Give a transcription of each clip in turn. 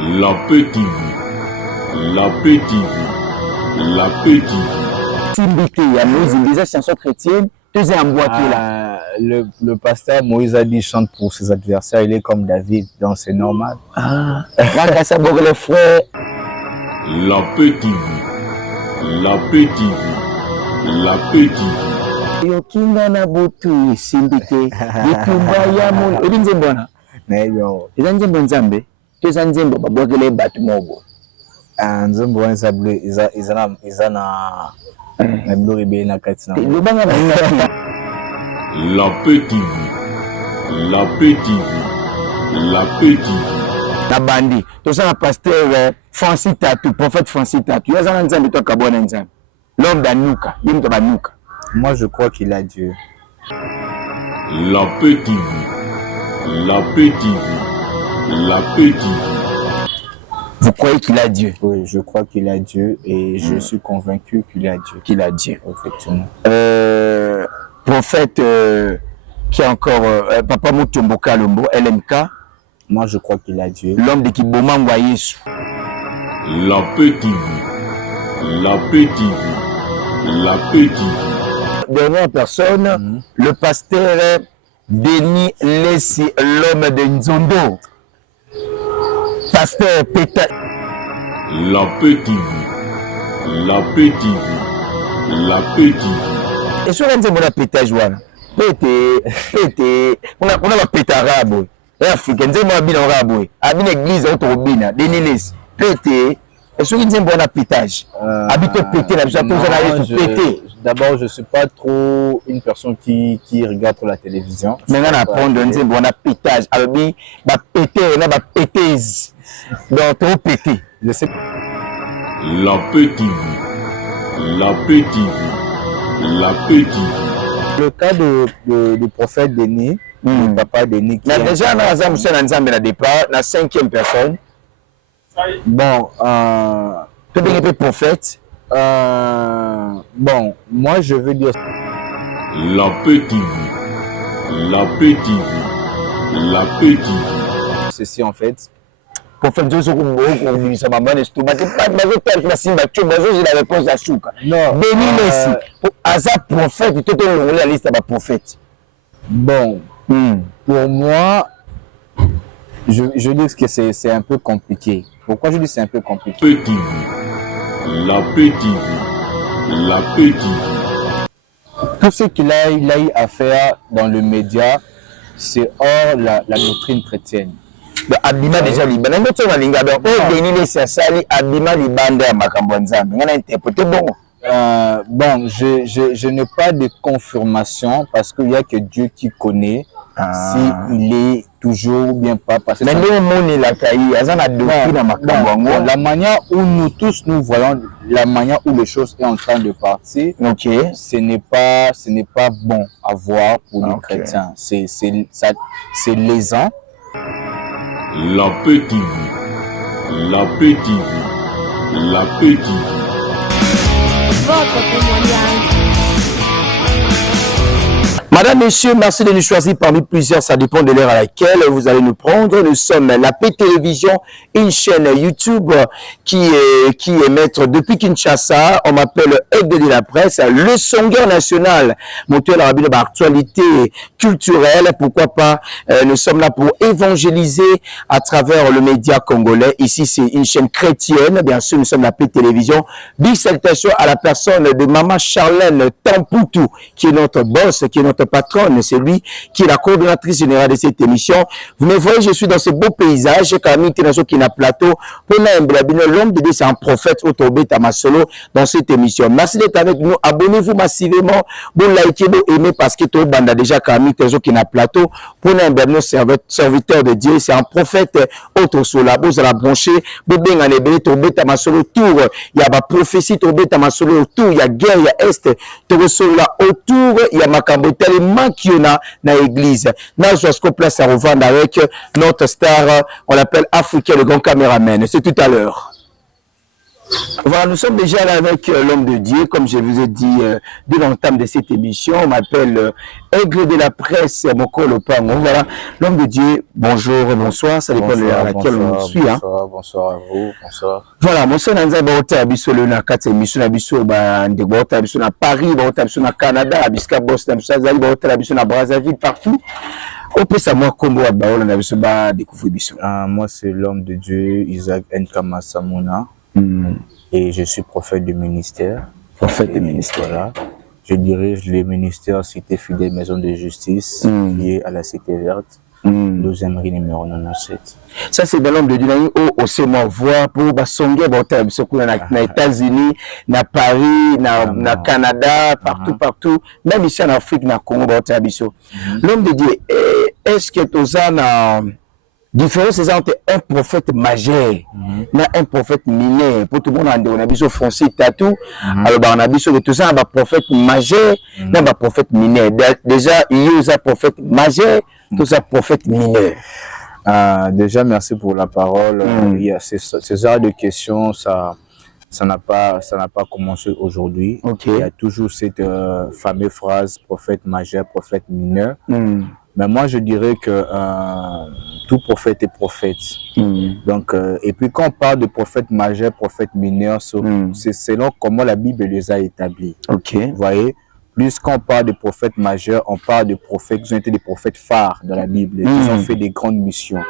La petite vie, la petite vie, la petite vie. Timbité, il y a des chansons chrétiennes, tous en boîte là. Le pasteur Moïse a dit chante pour ses adversaires, il est comme David, donc c'est normal. Ah, là, ça bogue les frères. La petite vie, la petite vie, la petite vie. Yokinga na butu simbité, bitumba ya mulu. Edi nzembo wana? Neyo. Eza nzembo nzambe, toza nzembo babwakele batu mobo. Nzembo wana sabule iza na bilori be na kati na. Lobanga na ngati. La petite vie, la petite vie, la petite vie. Na bandi, toza na pasteur Francis Tatou, prophète Francis Tatou. Yaza na nzambe to kabona nzambe. L'homme d'Anuka, bim to banuka. Moi je crois qu'il a Dieu. La petite vie, la petite vie, la petite vie. Vous croyez qu'il a Dieu? Oui, je crois qu'il a Dieu et je suis convaincu qu'il a Dieu. Qu'il a Dieu. Effectivement. Prophète qui est encore Papa Mutombo Kalombo, LMK. Moi je crois qu'il a Dieu. L'homme de Kiboma Yesu. La petite vie, la petite vie, la petite vie. Dernière personne, le pasteur Denis Lessi, l'homme de Nzondo. Pasteur Péta. La petite vie, la petite vie, la petite vie. Et sur l'ensemble de la pétage, on a la pétarabo. Et Africain, on a bien rabo. A bien église, on a bien Denis Lessi. Pété. Et sur l'ensemble de la pétage. Habite pété, la pété. D'abord, je ne suis pas trop une personne qui regarde la télévision. Mais on apprend on a pétage. Alors, on a pété, on a pétise. Donc, on pété. Je sais. La petite vie, la petite vie, la petite vie. Le cas du prophète Denis, le papa Denis. Il y a déjà un départ, la 5e personne. Bon, tu es prophète. Bon, moi je veux dire la petite vie, la petite vie, la petite vie. Ceci en fait. Prophète Dieu, ça m'a donné ce tomat. Pas de la réponse à Souka. Non. Béni Messi. Asa prophète, tu te la liste de prophète. Bon, pour moi, je dis que c'est un peu compliqué. Pourquoi je dis que c'est un peu compliqué? Petite vie, la petite vie, la petite vie. Tout ce qu'il a eu à faire dans le média, c'est hors la doctrine chrétienne. Abima déjà libanda ngoto na linga donc Denis Lessi asali abima libanda ya makambo nzambe ngana interpréter bon. Bon, je n'ai pas de confirmation parce qu'il n'y a que Dieu qui connaît s'il est toujours bien pas passé. Mais nous, la manière où nous tous nous voyons, la manière où les choses sont en train de partir, ce n'est pas bon à voir pour les chrétiens. C'est lésant. La petite vie, la petite vie, la petite vie. Votre témoignage. Madame, Messieurs, merci de nous choisir parmi plusieurs. Ça dépend de l'heure à laquelle vous allez nous prendre. Nous sommes la Paix Télévision, une chaîne YouTube qui émet depuis Kinshasa. On m'appelle Aide de la presse, le songueur national, moteur de la actualité culturelle. Pourquoi pas, nous sommes là pour évangéliser à travers le média congolais. Ici, c'est une chaîne chrétienne. Bien sûr, nous sommes la Paix Télévision. Big salutation à la personne de Maman Charlène Tamputu, qui est notre boss, qui est notre patronne, c'est lui qui est la coordonnatrice générale de cette émission. Vous me voyez, je suis dans ce beau paysage, Camille Tenazo qui est na plateau. Pour l'homme de Dieu, c'est un prophète Otobé Tamasolo dans cette émission. Merci d'être avec nous. Abonnez-vous massivement. Vous likez, vous aimez parce que tout le monde a déjà Camille Tenazo qui est na plateau. Pour l'homme serviteur de Dieu, c'est un prophète Otosola. Vous allez brancher. Vous bien en ébélé, Tobé Tamasolo tour. Il y a ma prophétie Tobé Tamasolo autour. Il y a guerre, il y a est. Tosola autour. Il y a ma cambote. Makiona na église. Nous sommes place à revendre avec notre star, on l'appelle Africain, le grand caméraman. C'est tout à l'heure. Voilà, nous sommes déjà là avec l'homme de Dieu, comme je vous ai dit dès l'entame de cette émission. On m'appelle Aigle de la presse, Mokolo Pango. Voilà, l'homme de Dieu, bonjour et bonsoir, ça dépend de laquelle on suit. Bonsoir, bonsoir à vous, bonsoir. Voilà, mon son Nanza Baota Abisso le Nakat, émission Abisso Bande Baota Abisso na Paris, Baota Abisso na Canada, Abiska Boston, Abisso Baota Abisso na Brazzaville, partout. On peut savoir comment on a Abisso ba découvrir Abisso. Moi, c'est l'homme de Dieu, Isaac Nkama Samuna. Et je suis prophète du ministère. Prophète du ministère. Voilà. Je dirige le ministère Cité Fidèle Maison de Justice, lié à la Cité Verte, 12e rue numéro 97. Ça, c'est dans l'homme de Dieu. Au Sémon voir pour Basongue, aux États-Unis, na Paris, na Canada, partout. Même ici en Afrique, na Congo, l'homme de Dieu, est-ce que tu as différence entre un prophète majeur et un prophète mineur? Pour tout le monde, on a besoin de Français tatou. Alors, on a besoin de tout ça, un prophète majeur et un prophète mineur. Déjà, il y a un prophète majeur, tout ça, prophète mineur. Déjà, merci pour la parole. Il y a ces genres de questions, ça n'a pas commencé aujourd'hui. Il y a toujours cette fameuse phrase prophète majeur, prophète mineur. Mais moi, je dirais que tout prophète est prophète. Donc, et puis quand on parle de prophète majeur, prophète mineur, c'est selon comment la Bible les a établis. Vous voyez, plus quand on parle de prophètes majeurs, on parle de prophètes qui ont été des prophètes phares dans la Bible, qui ont fait des grandes missions.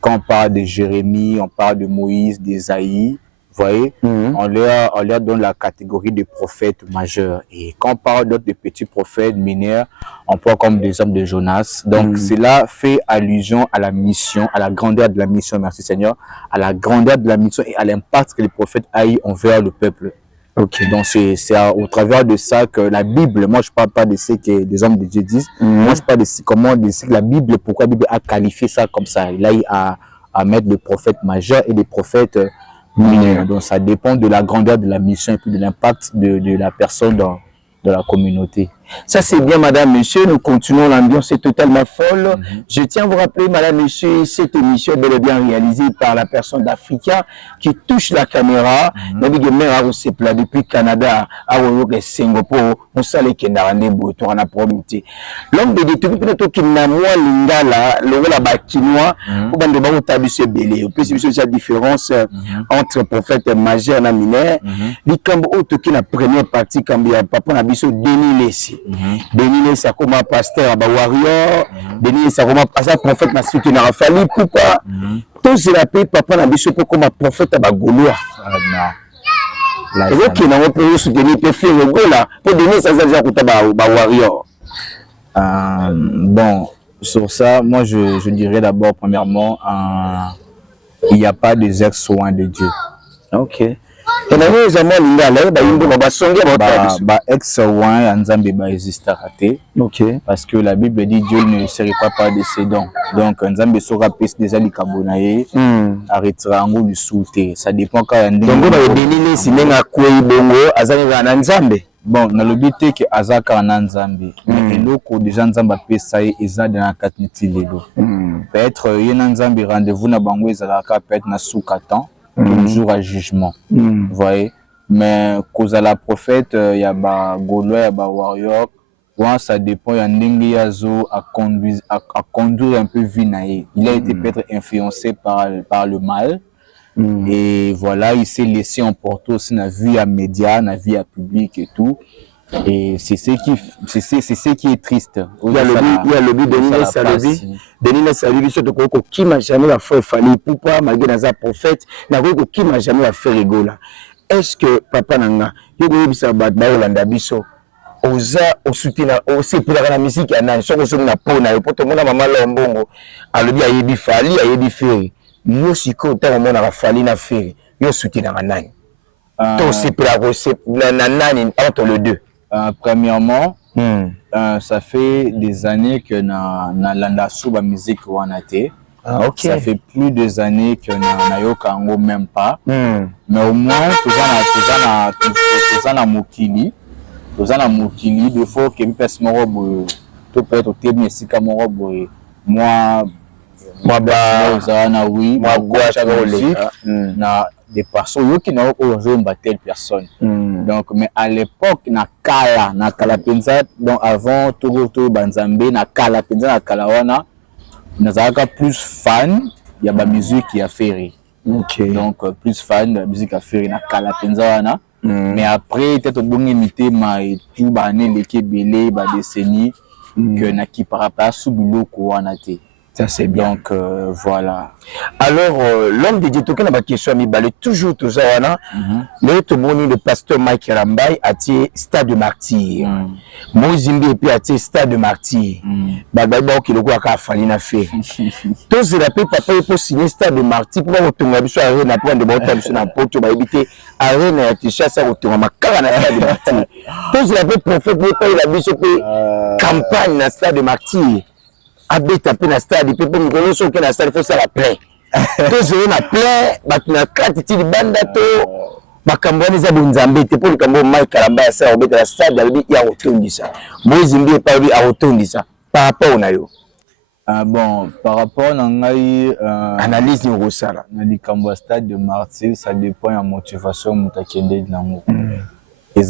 Quand on parle de Jérémie, on parle de Moïse, d'Ésaïe. Vous voyez, on leur donne la catégorie de prophètes majeurs. Et quand on parle d'autres de petits prophètes mineurs, on prend comme des hommes de Jonas. Donc, cela fait allusion à la mission, à la grandeur de la mission, merci Seigneur, à la grandeur de la mission et à l'impact que les prophètes aient envers le peuple. Donc, c'est au travers de ça que la Bible, moi je ne parle pas de ce que les hommes de Dieu disent, moi je parle de ce que la Bible, pourquoi la Bible a qualifié ça comme ça. Il a à mettre des prophètes majeurs et des prophètes mineurs. Donc ça dépend de la grandeur de la mission et puis de l'impact de la personne dans la communauté. Ça c'est bien madame, monsieur, nous continuons, l'ambiance est totalement folle. Je tiens à vous rappeler madame, monsieur, cette émission est bel et bien réalisée par la personne d'Africa qui touche la caméra. Depuis Canada, à Singapour, on sait les Kendarandebo, on a promis. L'homme de détruire plutôt qu'il n'a moins l'ingala, le bakinois, pour bande de tabusser belé. Puis c'est la différence entre prophète majeur et mineur. Les cambo qui la première partie, quand il y a papa Nabiso Denis Lessi. Denis Lessi a comme pasteur à warrior. Denis Lessi a comme prophète na suite na Rafali. Pourquoi tout cela paye papa Nabiso pour comme prophète à Gaulois. Et qui n'a pas pu soutenir le fait le là pour donner ça déjà pour warrior. Bon, sur ça, moi je dirais d'abord premièrement, il n'y a pas des ex-soins de Dieu. Et là, nous avons ex-soins Nzambe existera. Parce que la Bible dit Dieu ne serait pas par décédant. Donc Nzambe sera pèse déjà les cabonaye, arrêtera en haut du souté. Ça dépend quand on bon, dans le but que Azaka Nzambe, mais l'autre déjà Nzamba pesa eza dans la katniti lelo. Peut-être yena Nzambe rendez-vous na bango ezalaka peut-être na soukatan. Toujours à jugement, vous voyez. Mais cause à la prophète, il y a ba Gaulois, il y a ba warrior. Ça dépend, il y a Ndingi Yazo à conduire un peu Vinaï. Il a été peut-être influencé par le mal. Et voilà, il s'est laissé emporter aussi dans la vie à médias, dans la vie à public et tout. Et c'est ce qui est triste. Il y a le but de Denis Salubi, surtout qui m'a jamais fait fallu pourquoi malgré dans un prophète, qui m'a jamais fait rigoler. Est-ce que papa nanga, il y a des gens qui ont biso, osa osutila osepela la musique ya nani, soko soko na pona, pour tout le monde maman lombongo, alobi ayebi fali, ayebi feri. Yo siko ta mona la fali na feri, yo sutila na nani. To sepela na nani entre les deux. Premièrement, ça fait des années que na landasu ba musique wanate. Ça fait plus des années que na yokango même pas. Mais au moins tozana mokili. Tozana mokili de fois que pèse morobo to peut être tebni sika morobo moi ba ozana oui moi gauche na des personnes qui n'ont pas telle personne. Donc, mais à l'époque, na kala penza, donc avant tout banzambe, na kala penza, na kala wana, nazaka plus fan, il y a ma musique qui a fait. Donc, plus fan de la musique à faire, na kala penza wana. Mais après, peut-être bon imité ma et tout, bah, l'équipe belé, bah, décennies, que na qui par rapport à sous-boulot qu'on a été. Ça c'est bien. Donc voilà. Alors l'homme de Dieu toke na ba question mi balé toujours tout ça wana. Le moni le pasteur Mike Rambai a été stade de martyr. Mozimbi et puis a été stade de martyr. Ba ba ki loko aka fali na fait. Tous se rappelle papa il faut signer stade de martyr pour otonga biso arena pour de bota biso na poto ba ebité arena ya Kinshasa otonga makara na stade de martyr. Tous se rappelle prophète pour il a biso pe campagne na stade de martyr. Habite à peine à stade, il peut pas me connaître aucun stade, il faut ça la plaît. Tous ceux qui ont plaît, ils ont quatre petits bandato, bakambani za bunzambe, te pour le cambo Mike Kalamba ça, on met la stade, il y a autant de ça. Moi, ils me disent pas lui à autant de ça. Par rapport au nayo. Bon, par rapport à l'analyse analyse au Rosala. Le cambo stade de martyr, ça dépend de la motivation mutakende de l'amour. Mais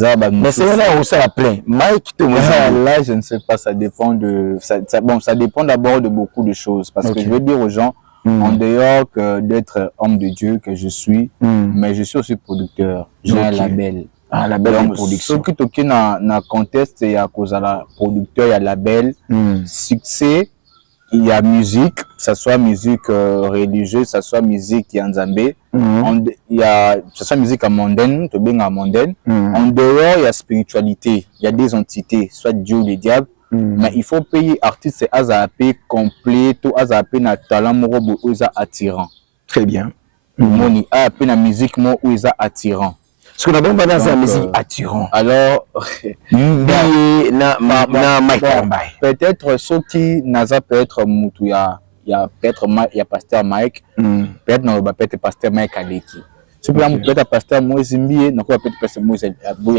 c'est là où ça la plein. Mike, là, je ne sais pas, ça dépend de. Ça dépend d'abord de beaucoup de choses. Parce que je veux dire aux gens, en dehors d'être homme de Dieu que je suis, mais je suis aussi producteur. J'ai un label. Ah, label de production. Ce qui est dans le contexte, il y a cause à la producteur, il y a label, succès. Il y a musique, que ce soit musique religieuse, que ce soit musique yanzambé, il y a que ce soit musique mondaine, to bien mondaine. En dehors, il y a spiritualité, il y a des entités, soit Dieu ou le diable, mais il faut payer artiste AZAP complet, tout AZAP na talent morobo ou attirant. Très bien. Moni AZAP na musique mo ou attirant. Ce qu'on a besoin dans la musique attirant. Alors, peut-être ceux qui n'ont peut-être Moutouya, il y a peut-être il y a pasteur Mike, peut-être non, peut-être pasteur Mike Aleki. Ce peut-être pasteur Moïse Mbié, non peut-être pasteur Moïse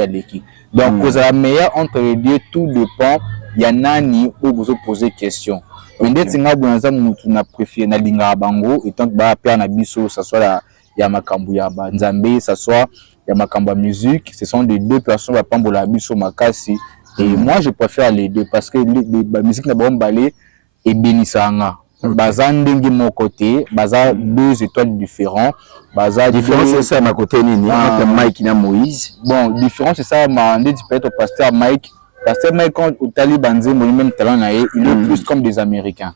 Aleki. Donc, vous avez meilleur entre les deux, tout dépend. Il y a nani où vous posez question. Peut-être si vous avez préféré na linga bango, et tant que bah père na biso, ça soit la ya makambu ya banzambe, ça soit ya makamba musique, ce sont les deux personnes à pambola biso makasi. Et moi je préfère les deux parce que la musique na bon balé et bénissanga. Baza ndenge mon côté, baza deux étoiles différents. Baza différence c'est ça ma côté nini entre Mike et Moïse. Bon, différence c'est ça m'a dit peut-être au pasteur Mike. Pasteur Mike quand au Taliban même talent il est plus comme des Américains.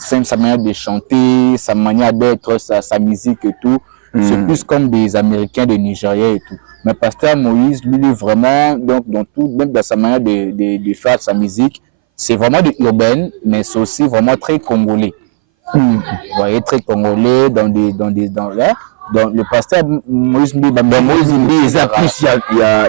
C'est sa manière de chanter, sa manière d'être, sa musique et tout. C'est plus comme des Américains, des Nigériens et tout. Mais pasteur Moïse, lui, il est vraiment, donc, dans tout, même dans sa manière de faire sa musique, c'est vraiment de urbaine, mais c'est aussi vraiment très congolais. Vous voyez, très congolais, dans le pasteur Moïse Mbi, il y a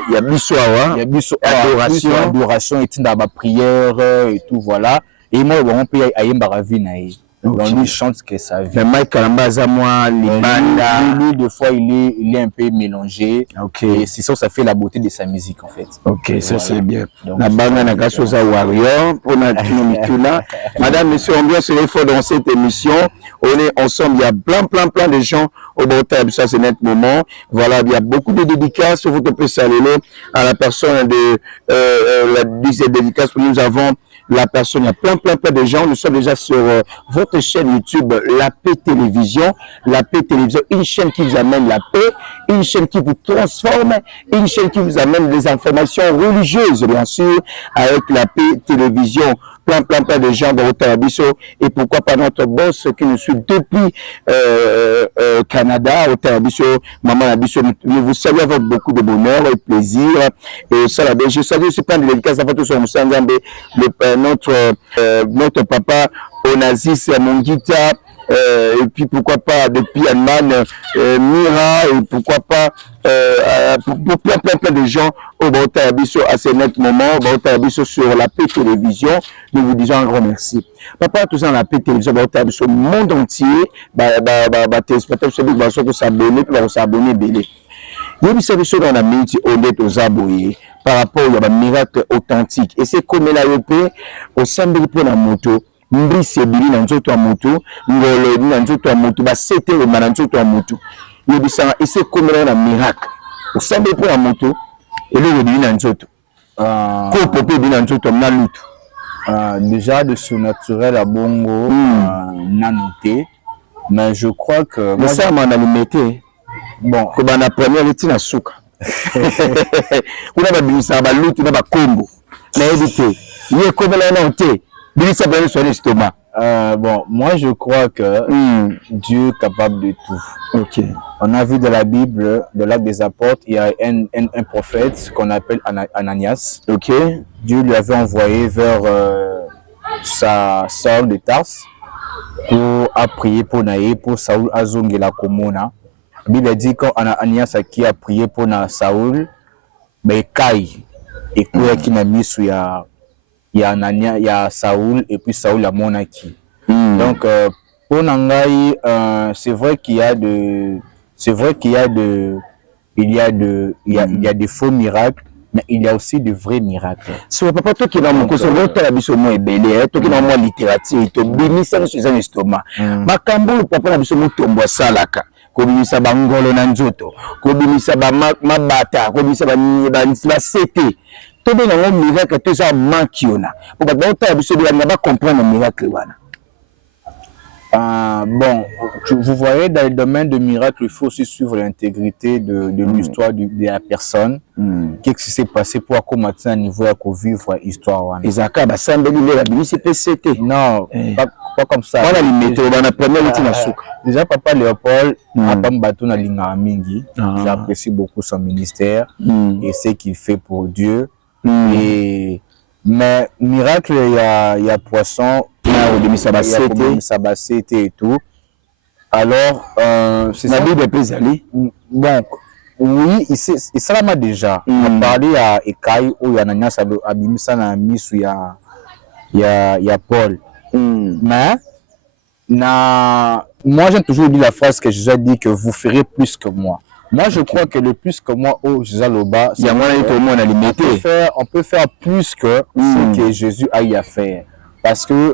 adoration, et dans la prière et tout, voilà. Et moi, on peut y aller. Donc lui chante que ça vient. Mais Mike Kalamba moi les bandas. Lui des fois il est un peu mélangé. Et c'est ça fait la beauté de sa musique en fait. Ok, ça c'est bien. La banda na kasoza warrior pour notre là. Madame, monsieur, on vient se réfléchir dans cette émission. On est ensemble, il y a plein de gens au Botab, ça c'est notre moment. Voilà, il y a beaucoup de dédicaces. Vous pouvez saluer à la personne de la 10e dédicace que nous avons. La personne, il y a plein de gens. Nous sommes déjà sur votre chaîne YouTube, La Paix Télévision. La Paix Télévision, une chaîne qui vous amène la paix, une chaîne qui vous transforme, une chaîne qui vous amène des informations religieuses, bien sûr, avec La Paix Télévision. Plein de gens dans votre Abisso. Et pourquoi pas notre boss qui nous suit depuis Canada, au Abisso, Maman Abisso. Nous vous saluons avec beaucoup de bonheur et plaisir. Et ça, je salue ce plan de dédicace à votre soeur Moussangambé, notre papa Onazis Mongita. Et puis pourquoi pas depuis Allemagne, Mira, et pourquoi pas pour plein de gens au Baotayabiso à ce net moment, au Baotayabiso sur La Paix Télévision. Nous vous disons un grand merci. Papa, tout ça, La Paix Télévision, Baotayabiso, monde entier, téléspectateurs, celui qui va s'abonner, puis va s'abonner, belé. Il y a des services dans la minute, honnête aux abonnés, par rapport à un miracle authentique. Et c'est comme la paix au samedi pour la moto. Mbisi ebili na nzoto ya moto, ngolo na nzoto ya moto, ba sete le na nzoto ya moto. yebisanga ese komela na miracle osambe pour la moto eloko ebibi na nzoto kopo mpe ebibi na nzoto na lutu. Déjà de surnaturel à bongo n'a noté, mais je crois que moi ça m'a alimité bon ko bana première leti na suka kuna babimisa ba lutu na ba kombo na ebité ye komela na te bilisa ba sur l'estomac. Bon, moi je crois que Dieu est capable de tout. Ok. On a vu dans la Bible, de l'Acte des Apôtres, il y a un prophète qu'on appelle Ananias. Ok. Dieu lui avait envoyé vers Saul de Tarse pour prier pour Naïe, pour Saul Azongela Komona. La Bible dit quand Ananias a prié pour Saul, mais Kai et quoi qui n'a mis sous il y a Anania, il y a Saoul et puis Saoul a Monaki. Donc pour Nangaï, c'est vrai qu'il y a des faux miracles, mais il y a aussi de vrais miracles. C'est papa toi qui va mon conseil, toi la biso mo ebele, toi qui na mo littérature, to bimisa sur un estomac. Makambo papa na biso mo tombo salaka. Ko bimisa bangolo na nzoto, ko bimisa ba mabata, ko bimisa ba sete. Tout bien un miracle, tout ça manquiona. Pour que biso bien ba comprendre le miracle wana. Bon, vous voyez, dans le domaine de miracle, il faut aussi suivre l'intégrité de l'histoire de la personne. Qu'est-ce qui s'est passé pour commencer à niveau à vivre l'histoire. Isaka, non, pas comme ça. Déjà, papa Léopold, j'apprécie beaucoup son ministère et ce qu'il fait pour Dieu. Mais miracle, il y a poisson. Sabacité et tout. Alors, c'est ça. Bon, oui, il s'est déjà. On a parlé à Ekaï où il y a Nanyas Abimisa na Miss où il y a Paul. Mais, moi j'ai toujours dit la phrase que Jésus a dit que vous ferez plus que moi. Moi je crois que le plus que moi au Jésus Loba, on peut faire plus que ce que Jésus a eu à faire. Parce que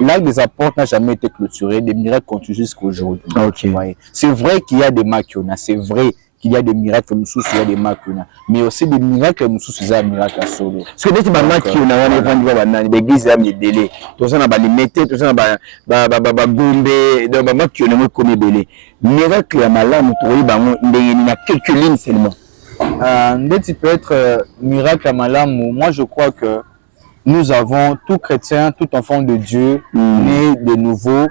l'Acte des Apôtres n'a jamais été clôturé, des miracles continuent jusqu'à aujourd'hui. Okay. C'est vrai qu'il y a des miracles, c'est vrai qu'il y a des miracles, il y a des miracles, mais aussi des miracles, il y a des miracles à solo. Ce que des miracles, il y a des églises, des délais. Tout ça, on a limité, tout ça, on a gombe, donc miracle, on a comme belé. Miracle, il y a malade, il y a quelques lignes seulement. Tu peux être miracle à malade, moi je crois que nous avons, tout chrétien, tout enfant de Dieu, né de nouveau,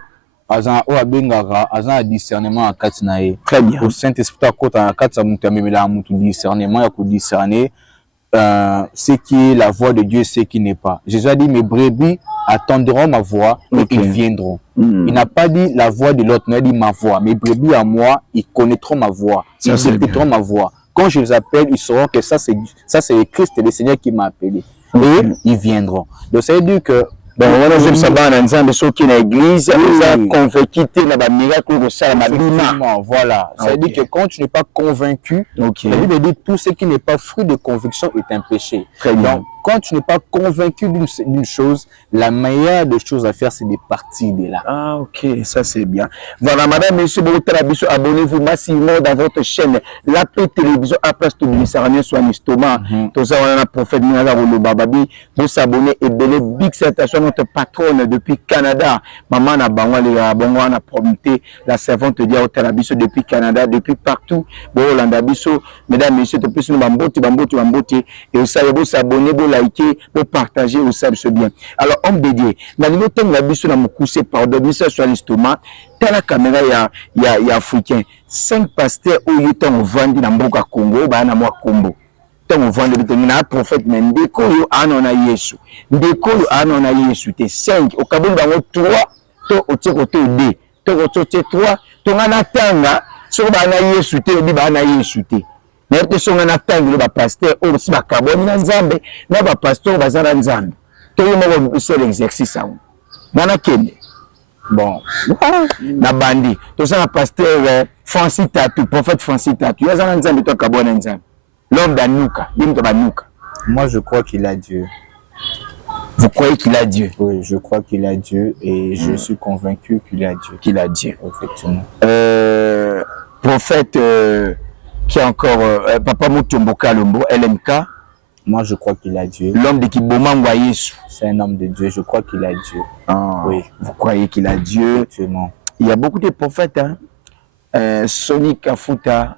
azan o abengara, azan a discernement à Katinae. Très bien. Au Saint-Esprit à côté à Katsamoutamemela Moutou discernement, à discerner ce qui est la voix de Dieu, ce qui n'est pas. Jésus a dit, mes brebis attendront ma voix et ils viendront. Il n'a pas dit la voix de l'autre, mais il a dit ma voix. Mes brebis à moi, ils connaîtront ma voix, ils écouteront ma voix. Quand je les appelle, ils sauront que ça c'est le Christ et le Seigneur qui m'a appelé. Et ils viendront. Donc ça veut dire que donc on a ça dans ensemble ceux qui dans l'église ont convaincu na ba miracle que ça voilà. Ça veut dire que quand tu n'es pas convaincu, la Bible dit tout ce qui n'est pas fruit de conviction est un péché. Très bien. Donc quand tu n'es pas convaincu d'une chose, la meilleure des choses à faire c'est de partir de là. Ah ok, ça c'est bien. Voilà madame, monsieur Boutarabiso, abonnez-vous massivement dans votre chaîne La Paix Télévision à place de Bissarania sur un estomac. Tout ça on a prophète Nala Bababi, vous s'abonner et donner big salutation notre patronne depuis Canada. Maman na bangwa bongo na promuté la servante dia au Tarabiso depuis Canada, depuis partout. Bon Hollanda biso, mesdames messieurs, to plus nous bambote et ça vous s'abonner, vous liker, vous partager, vous savez ce bien. Alors homme de Dieu, na niveau temps la biso na mukuse pardon, ça sur l'estomac, t'as la caméra ya africain. 5 pasteurs au yeton vandi na mboka Congo, ba na mwa Congo. Tant vendre le prophète ndeko yo anona Yesu ndeko yo anona Yesu te 5 au kabuli bango 3 to otie côté 2 to otie 3 to ngana tanga so ba na Yesu te bi ba na Yesu te mais te so ngana tanga le ba pasteur o si ba kaboni na Nzambe na ba pasteur bazana Nzambe to yo mo c'est l'exercice ça nana kende bon na bandi to ça na pasteur Francis Tatu prophète Francis Tatu ya zana Nzambe to kaboni Nzambe. L'homme d'Anouka, moi je crois qu'il a Dieu. Vous croyez qu'il a Dieu? Oui, je crois qu'il a Dieu et je suis convaincu qu'il a Dieu. Qu'il a Dieu. Effectivement. prophète qui est encore Papa Mutombo Kalombo, LMK. Moi, je crois qu'il a Dieu. L'homme de Kiboma Yesu. C'est un homme de Dieu. Je crois qu'il a Dieu. Ah, oui. Vous croyez qu'il a Dieu? Effectivement. Il y a beaucoup de prophètes. Hein? Sonny Kafuta.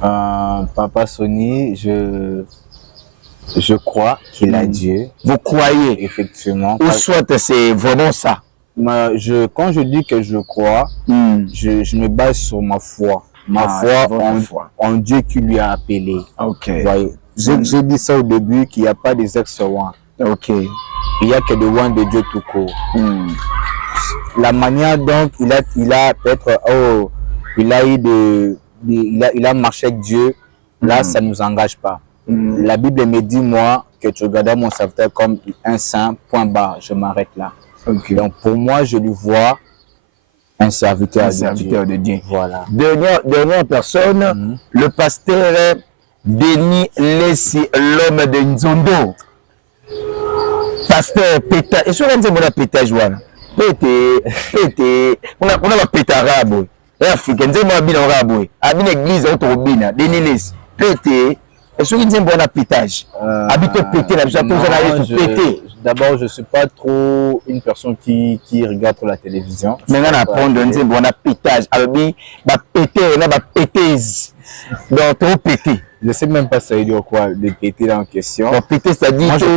Papa Sonny, je crois qu'il a Dieu. Vous croyez? Effectivement. Ou soit c'est vraiment ça. Quand je dis que je crois, je me base sur ma foi. Ma foi en Dieu qui lui a appelé. Ok. Voyez. J'ai dit ça au début, qu'il n'y a pas des ex-ones. Ok. Il n'y a que des ones de Dieu tout court. La manière dont il a peut-être, il a marché avec Dieu, là, ça ne nous engage pas. La Bible me dit, moi, que tu regardes mon serviteur comme un saint, point barre, je m'arrête là. Okay. Donc, pour moi, je lui vois un serviteur de Dieu. Voilà. Dernière personne, le pasteur Denis Lessi, l'homme de Nzondo. Pasteur Péta. Et sur l'un de pétage, voilà. Pété. On a pas pété arabe. Et africain, c'est moi, bien arabe. Habite l'église, autobina. Denis Lessi. Pété. Et sur l'un de pétage. Habite pété, la pété. D'abord, je ne suis pas trop une personne qui regarde la télévision. Maintenant, on apprend un pétage. Alors, pété, on a pétise. Donc, trop pété. Je ne sais même pas ça veut dire quoi, de péter là en question. Bon, péter, ça dit tout sur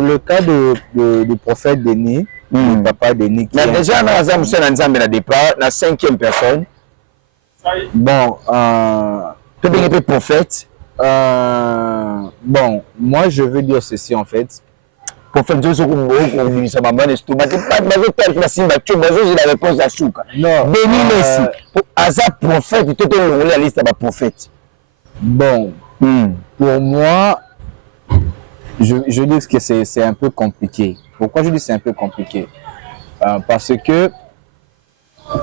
le cas du prophète Denis, le papa Denis. Déjà, on a départ, la 5e personne. Bon, prophète. Bon, moi je veux dire ceci en fait. Prophète Dieu, c'est comme ça m'a donné ce tour. La réponse à Souka. Non. Béni merci. Asa prophète, tout le monde la liste de prophète. Bon, pour moi, je dis que c'est un peu compliqué. Pourquoi je dis que c'est un peu compliqué? Parce que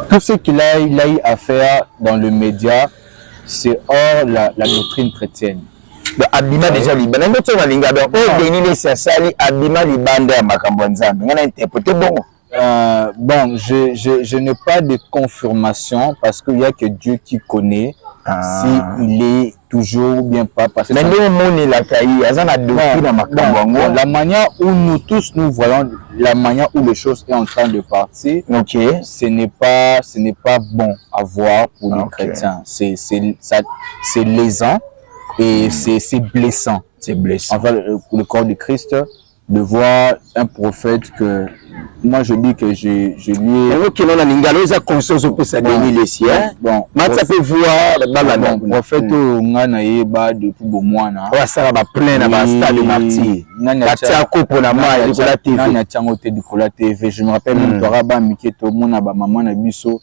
tout ce qu'il a eu à faire dans le média, c'est hors la doctrine chrétienne. Abima déjà libanda ngoto na linga donc Denis Lessi asali abima libanda ya makambo nzambe ngana interpréter bon. Bon, je n'ai pas de confirmation parce qu'il n'y a que Dieu qui connaît s'il est toujours ou bien pas. Parce que mais la manière où nous tous nous voyons, la manière où les choses sont en train de partir, ce n'est pas bon à voir pour les chrétiens. C'est lésant et c'est blessant. C'est blessant. Enfin, le corps de Christ, de voir un prophète que moi je dis que je lui ai. Ok, on a l'ingalo, ça conscience pour ça Denis Lessi. Bon, ça peut voir bon prophète ngana yeba depuis bon mois na. Ouais, ça va plein à stade de martyr. Ngana tia kopo na mai de la TV. Ngana tiango te de la TV. Je me rappelle même toi ba miketo mona ba maman na biso.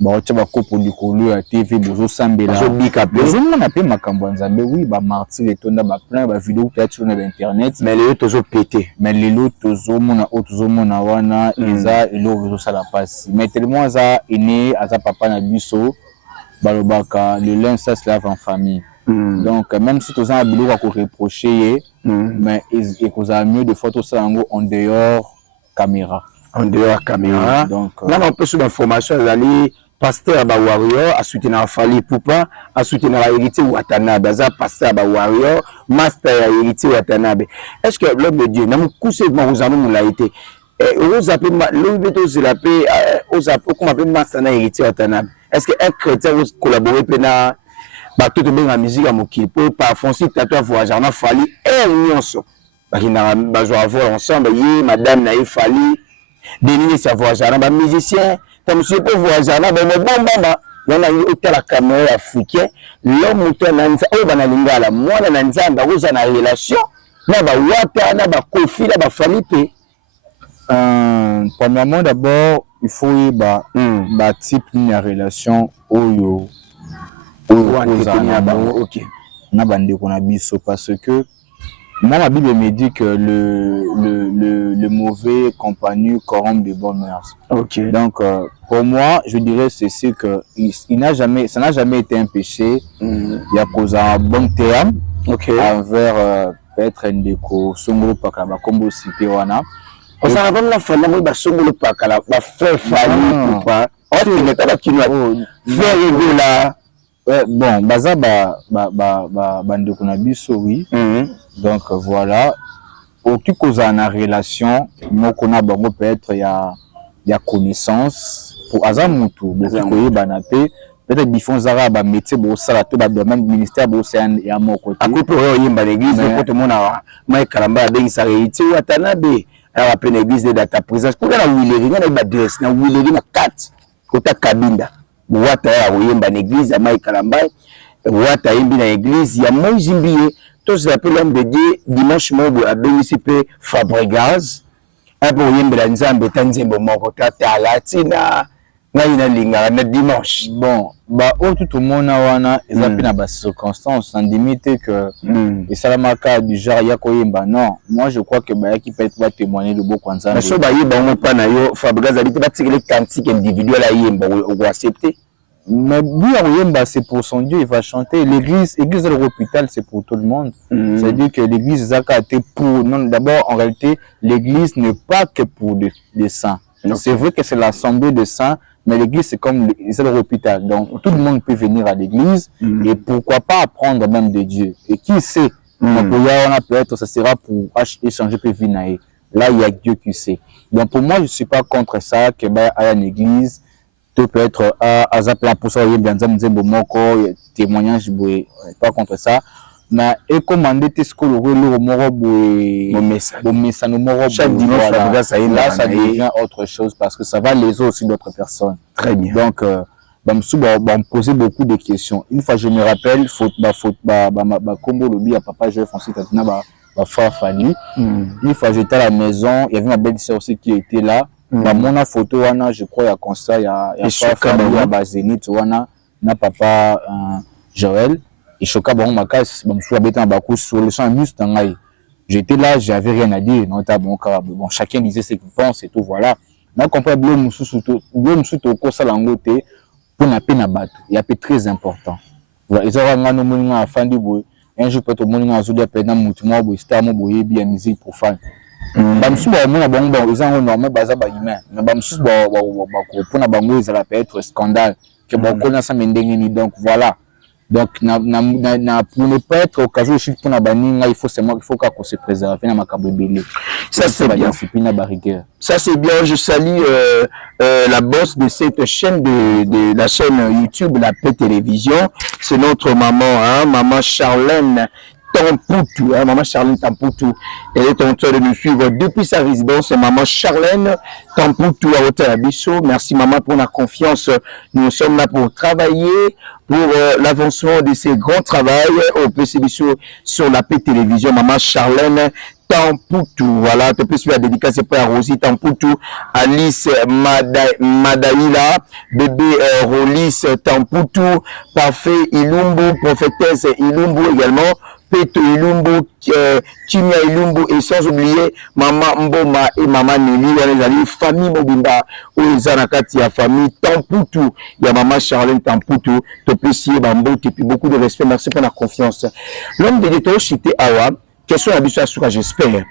Ba tia ba kopo likolo ya TV bozo sambela. Bozo bika pe. Bozo mona pe makambo nzambe oui ba martyr etonda ba plein ba vidéo peut-être sur internet. Mais les autres ont pété. Mais les autres tozo mona wana eza elo bozo sala passe. Mais tellement ça ene aza papa na biso balobaka le linge ça se lave en famille. Donc même si tous un biloko à reprocher mais il cause mieux de photos ça en dehors caméra. En dehors caméra. Donc là on peut sur l'information d'aller pasteur ba warrior a soutenir Fally Poupa a soutenir héritier Watanabe za pasteur ba warrior master ya héritier Watanabe. Est-ce que l'homme de Dieu même couser vous avez mon laïté vous appelez le béto c'est la paix aux appels comme appelle master na héritier Watanabe. Est-ce que un chrétien vous collaborer pena ba tout bien la musique à mokili pour par foncer tatouage voyager na Fally et nyonso ba kina ba jo avoir ensemble yi madame na Fally Denis sa voyager na musicien. Comme si pour voyager là ben bon baba on a eu la caméra africaine l'homme qui na nza o bana lingala mwana na nzamba oza na relation na ba wata na ba kofi na ba famille pe premièrement d'abord il faut ba type de relation oyo OK na bande ko na biso parce que moi, la Bible me dit que le mauvais compagnon corrompt de bonnes mœurs. Ok. Donc, pour moi, je dirais ceci que ça n'a jamais été un péché. Il y a posé un bon terme envers peut-être un déco, son groupe, comme cité wana. On s'en va la fin, on va sonner le pack, la faire faillir ou pas. On va mettre la quinoa. Faire là. Bon, baza bandeko na biso, oui. Donc voilà. Aucune cause en relation, moi qu'on a bon peut-être il y a connaissance pour Azamutu, beaucoup banapé. Peut-être différents arabes métier pour ça la tout domaine ministère pour c'est et à mon côté. À côté pour yimba l'église pour tout le monde a mai kalamba ben ça réité ou atanabe à la l'église de data présence pour la wileri na ba dress na wileri na 4 kota kabinda wata ya yimba l'église à mai kalamba wata yimbi na église ya moi zimbié tous appellent l'homme de Dieu dimanche mobo a béniciper Fabregas un pour yimba la nzambe tanzembo moko tata latina na dimanche. Bon, bah tout le monde a des circonstances, sans limite que et salamaka du genre yakoyemba non. Moi je crois que bah qui peut être témoigner de beaucoup ensemble. Mais so ba yeba on pas na yo Fabregas a dit ba tikele cantique individuel à yemba ou accepter. Mais lui yemba c'est pour son Dieu, il va chanter. L'église de l'hôpital c'est pour tout le monde. C'est-à-dire que l'église Zaka était pour non d'abord en réalité l'église n'est pas que pour les saints. C'est vrai que c'est l'assemblée de saints. Mais l'église, c'est comme l'hôpital. Donc, tout le monde peut venir à l'église et pourquoi pas apprendre même de Dieu. Et qui sait, peut-être, ça sera pour échanger pour venir. Là, il y a Dieu qui sait. Donc, pour moi, je ne suis pas contre ça, que à une église, tout peut être à Zapla pour ça, il y a témoignage, pas contre ça. Mais et commander ce que chaque dimanche là ça devient autre chose parce que ça va léser aussi d'autres personnes. Très bien. Donc me poser beaucoup de questions. Une fois je me rappelle combo lobby à papa Joël Francis Tatina frère Fanny. Une fois j'étais à la maison, il y avait ma belle-sœur aussi qui était là. Mon photo je crois il y a constat il y a Fanny à Zénith na papa Joël. Et choqué bon ma casse bon sur le champ juste j'étais là, j'avais rien à dire notamment bon chacun disait ce qu'il pense et tout voilà. Donc comprend bleu surtout ko ça langote pour na peine à battre. Il y a peu très important. Voilà, ils auront ngano moninga afandi boy. Un jour peut-être moninga azudia pena mutu mo boy star mo boy bien musique pour fan. Bamsu ba mona bon ils ont normal baza ba humain. Mais bamsu ba ko pour na bango ça peut être scandale que bon connait ça mendengeni donc voilà. Donc, pour ne pas être au cas où il faut qu'on se préserve. Ça, c'est bien. Ça, c'est bien. Je salue la boss de cette chaîne, de la chaîne YouTube, la Paix Télévision. C'est notre maman, hein, maman Charlène Tamputu, hein, maman Charlène Tamputu. Elle est en train de nous suivre depuis sa résidence. Maman Charlène Tamputu à Hôtel-Abisso. Merci maman pour la confiance. Nous sommes là pour travailler pour l'avancement de ces grands travaux au PCBISO sur la Paix Télévision. Maman Charlène Tamputu, voilà, tu peux suivre la dédicace pour Rosie Tamputu, Alice Madaïla, bébé Rolis Tamputu, Parfait Ilumbu, prophétesse Ilumbu également, Peto Ilumbu, Kimia Ilumbu et sans oublier Maman Mboma et Maman Nelly, les amis, famille Mobimba, où ils ont la famille Tamputu, il y a Maman Charlène Tamputu, tu peux suivre Bambo, et puis beaucoup de respect, merci pour la confiance. L'homme de l'état cité Awa, question à Bissou Asuka, j'espère.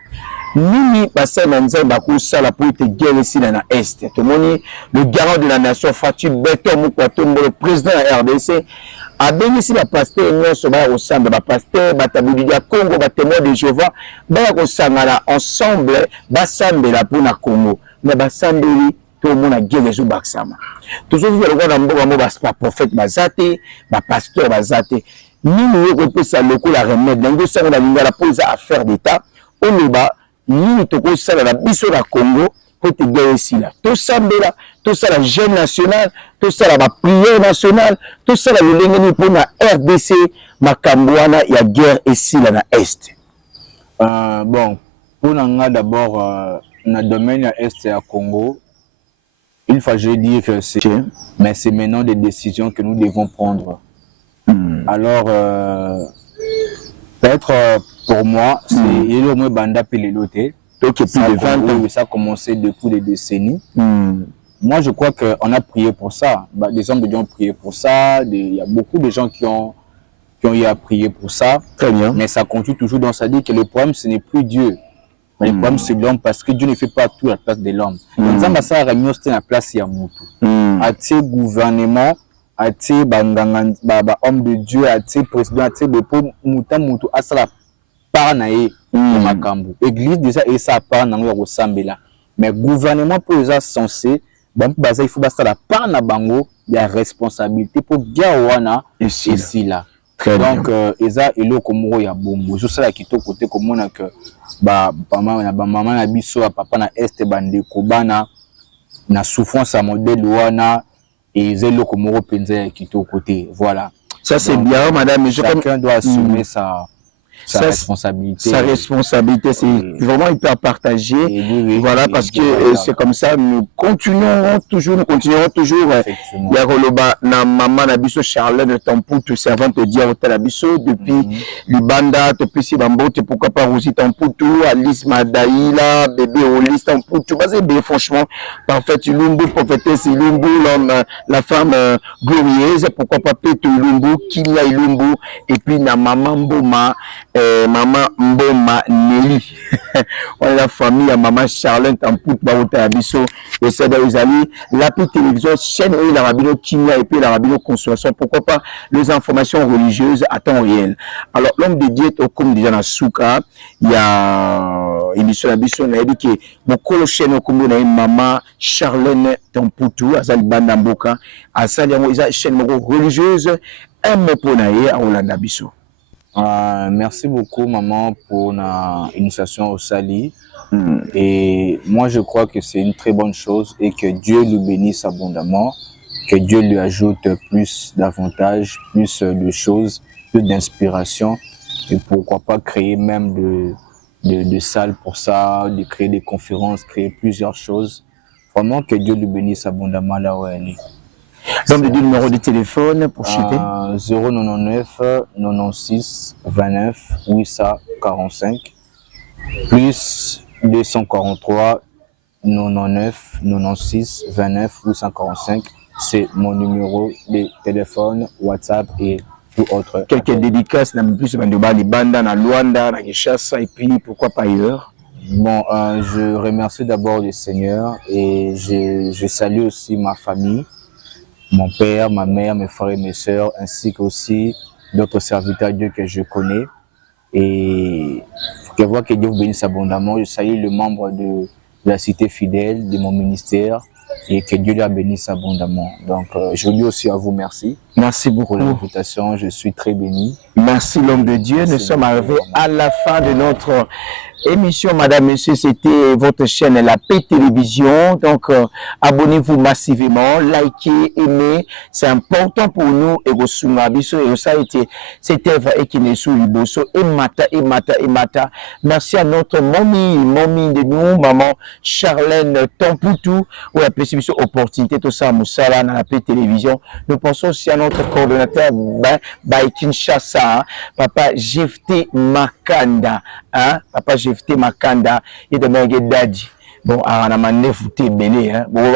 Nini passé Nanzan Bakou Sala pour être guerre ici dans l'Est. Tout le monde, le garant de la nation, Fatih Beto Moukwatombo, le président de la RDC, a bénéficié la pasteur, nous sommes au sein de la pasteur, Batabudia Congo, Batémoin de Jéhovah, Bayakosamala, ensemble, Basambela pour la Congo. Mais Basambeli, tout le monde a guerre les Baksama. Toujours, vous allez voir dans le moment, prophète Bazate, pasteur Bazate. Nous, on peut ça, le coup, la remède, nous sommes dans la pose à affaire d'État, on va, nous, on ça dans la biso la Congo, pour te guérir ici là. Tout ça, tout ça, la jeune nationale, tout ça, la prière nationale, tout ça, la lingeni pour la RDC, ma Kambouana, il y a guerre ici là, dans l'Est. Bon, pour nous, d'abord, dans le domaine de l'Est et à Congo, il faut dire que c'est, mais c'est maintenant des décisions que nous devons prendre. Alors, peut-être pour moi, c'est le moins banda piloté. Donc, plus de 20 ans, ça a commencé depuis des décennies. Moi, je crois qu'on a prié pour ça. Les hommes de Dieu ont prié pour ça. Il y a beaucoup de gens qui ont eu à prier pour ça. Très bien. Mais ça continue toujours dans ça. Dit que le problème, ce n'est plus Dieu. Mais le problème, c'est l'homme parce que Dieu ne fait pas tout à la place de l'homme. Donc, ça a réunion, c'était la place, il y a Moutou. À gouvernement, à homme de Dieu, à président, à Moutou, à ça la part naïe, Makambu. Église, déjà, et ça part dans le Sambela. Mais gouvernement, pour les censé, il faut que la part na bango, il y a responsabilité pour Gawana ici là. Donc, Eza et le Komoro ya bombo. Je sais qui côté comme on a que maman na biso papa na est bande kobana na souffrance à modèle wana et Eza le Komoro penza qui côté. Voilà. Ça c'est bien, madame. Chacun doit assumer sa responsabilité. Sa responsabilité, c'est vraiment hyper partagé. Voilà, parce que c'est comme ça, nous continuerons toujours. Il y a Roloba, na maman Nabiso Charlène Tamputu, servante de Dieu à Nabiso, depuis Libanda, depuis Sibambote, pourquoi pas aussi Tamputu, Alice Madaïla, bébé Olis Tamputu, bien franchement, parfait, Ilumbu, prophétesse Ilumbu, l'homme, la femme glorieuse, pourquoi pas Péto Ilumbu, Kilia Ilumbu, et puis na maman Mboma, maman Mboma Nelly. On est la famille à maman Charlène Tampout Baouta Abisso et c'est dans les amis la petite télévision chaîne et la rabino Kimia et puis la rabino Consolation, pourquoi pas les informations religieuses à temps réel. Alors l'homme de Dieu comme déjà dans Souka, il y a émission Abisso on a dit que mon colo chaîne comme on a maman Charlène Tampoutou Azali Bandamboka Azali une chaîne religieuse un mot pour naïe à Hollande Abisso. Merci beaucoup maman pour l'initiation au Sali. Et moi je crois que c'est une très bonne chose et que Dieu lui bénisse abondamment, que Dieu lui ajoute plus d'avantages, plus de choses, plus d'inspiration et pourquoi pas créer même de salles pour ça, de créer des conférences, créer plusieurs choses. Vraiment que Dieu lui bénisse abondamment là où elle est. Donc, le numéro de téléphone pour chuter 099 96 29 845 plus 243 99 96 29 845. C'est mon numéro de téléphone, WhatsApp et tout autre. Quelques dédicaces dans plus de Banda, dans Luanda, dans Kinshasa et puis pourquoi pas ailleurs? Bon, je remercie d'abord le Seigneur et je salue aussi ma famille. Mon père, ma mère, mes frères et mes sœurs, ainsi qu'aussi d'autres serviteurs de Dieu que je connais. Et je vois que Dieu vous bénisse abondamment. Je salue le membre de la cité fidèle, de mon ministère, et que Dieu la bénisse abondamment. Donc, je vous dis aussi à vous merci. Merci beaucoup pour l'invitation. Je suis très béni. Merci l'homme de Dieu. Nous sommes arrivés à la fin de notre émission, madame, monsieur. C'était votre chaîne La Paix Télévision. Donc, abonnez-vous massivement, likez, aimez. C'est important pour nous. Et ça a été cette œuvre et qui n'est sous Liboso. Et mata. Merci à notre momie de nous, maman Charlène Tampoutou, où la possibilité, opportunité, tout ça, Moussala, dans La Paix Télévision. Nous pensons aussi à notre coordonnateur, Kinshasa, papa Jefté Makanda, papa Jefté Makanda, et de Mergue Daddy. Bon, on a mané fouté belé, bon,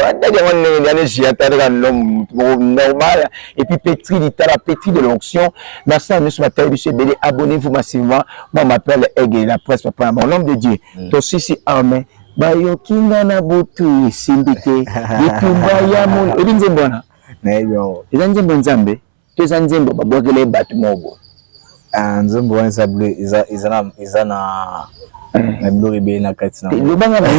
normal, et puis pétri de l'onction. Merci à nous ce matin, monsieur Belé, abonnez-vous massivement. Moi, je m'appelle Egé, la presse, papa, mon homme de Dieu. Toi aussi, c'est armé. Bayo kinga na butu simbite bitumba ya mun ebinze mbona Neyo izanje mbonzambe tezanje mbo babogele batu mobo nzembo wanza bleu izana na bleu be na katina lobanga na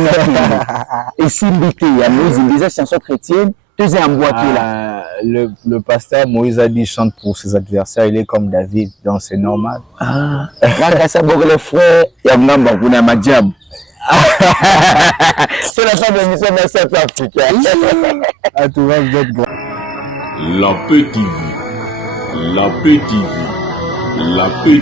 esimbite ya musique des chansons chrétiennes tezé emboîté là le pasteur Moïse a dit chante pour ses adversaires, il est comme David, donc c'est normal. Là ça bogele frère ya ngamba kuna majabu. C'est la fin de l'émission de Centrafrique. À tout va, vous êtes grand. La Paix TV. La Paix TV. La Paix